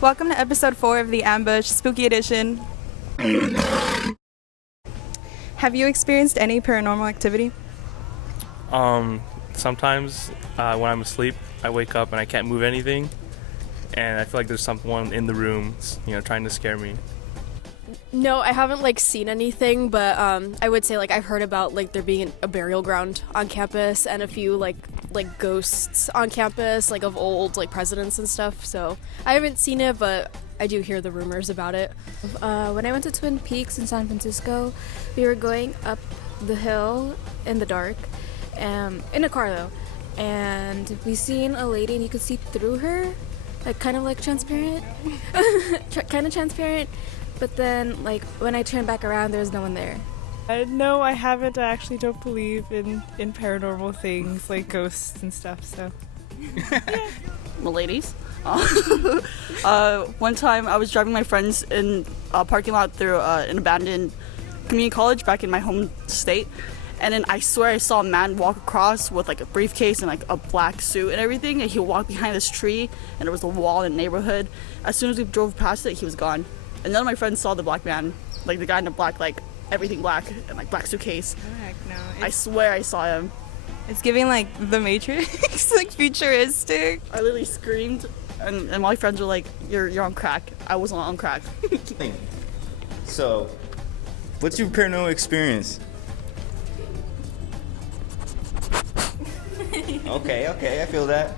Welcome to episode 4 of The Ambush, Spooky Edition. Have you experienced any paranormal activity? Sometimes when I'm asleep, I wake up and I can't move anything, and I feel like there's someone in the room, trying to scare me. No, I haven't seen anything, but I would say I've heard about there being a burial ground on campus and a few like ghosts on campus of old presidents and stuff. So I haven't seen it, but I do hear the rumors about it. When I went to Twin Peaks in San Francisco, we were going up the hill in the dark, in a car though, and we seen a lady and you could see through her, kind of transparent, kind of transparent. But then, when I turned back around, there was no one there. No, I haven't. I actually don't believe in paranormal things like ghosts and stuff, so. Well, ladies. One time I was driving my friends in a parking lot through an abandoned community college back in my home state. And then I swear I saw a man walk across with a briefcase and a black suit and everything. And he walked behind this tree and there was a wall in the neighborhood. As soon as we drove past it, he was gone. And none of my friends saw the black man, the guy in the black, everything black and black suitcase. Heck no. I swear I saw him. It's giving The Matrix, futuristic. I literally screamed, and my friends were like, "You're on crack." I wasn't on crack. So, what's your paranormal experience? Okay, I feel that.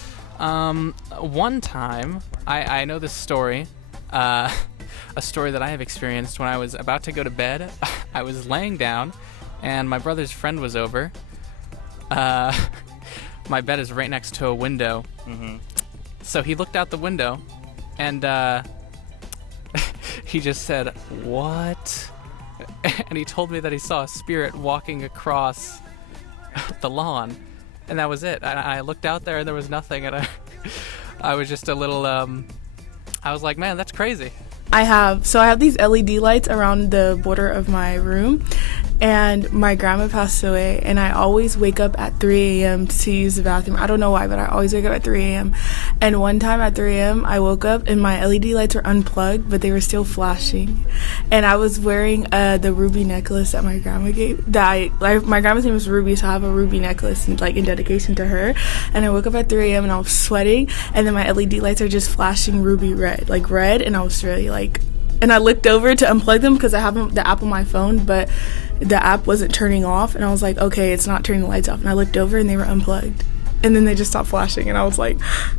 One time, I know this story, a story that I have experienced when I was about to go to bed. I was laying down, and my brother's friend was over. My bed is right next to a window. Mm-hmm. So he looked out the window, and he just said, "What?" And he told me that he saw a spirit walking across the lawn. And that was it. I looked out there and there was nothing, and I was just a little, I was like, man, that's crazy. I have these LED lights around the border of my room, and my grandma passed away, and I always wake up at 3 a.m. to use the bathroom. I don't know why, but I always wake up at 3 a.m. And one time at 3 a.m. I woke up and my LED lights were unplugged, but they were still flashing. And I was wearing the ruby necklace that my grandma gave. My grandma's name was Ruby, so I have a ruby necklace in dedication to her. And I woke up at 3 a.m. and I was sweating, and then my LED lights are just flashing ruby red, red, and I was really and I looked over to unplug them because I have the app on my phone, but the app wasn't turning off, and I was like, okay, it's not turning the lights off. And I looked over and they were unplugged, and then they just stopped flashing, and I was like,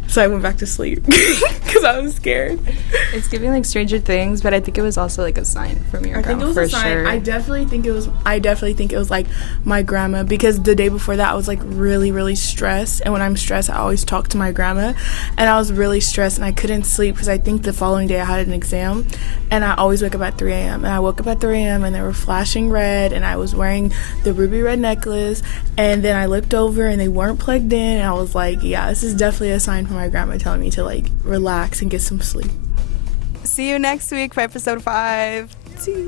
so I went back to sleep because I was scared. It's giving Stranger Things, but I think it was also a sign from your grandma. I think it was a sign. Sure. I definitely think it was my grandma, because the day before that I was really, really stressed, and when I'm stressed I always talk to my grandma, and I was really stressed and I couldn't sleep because I think the following day I had an exam, and I always wake up at 3 a.m. And I woke up at 3 a.m. and they were flashing red, and I was wearing the ruby red necklace, and then I looked over and they weren't plugged in, and I was like, yeah, this is definitely a sign from my grandma telling me to relax and get some sleep. See you next week for episode 5. See you.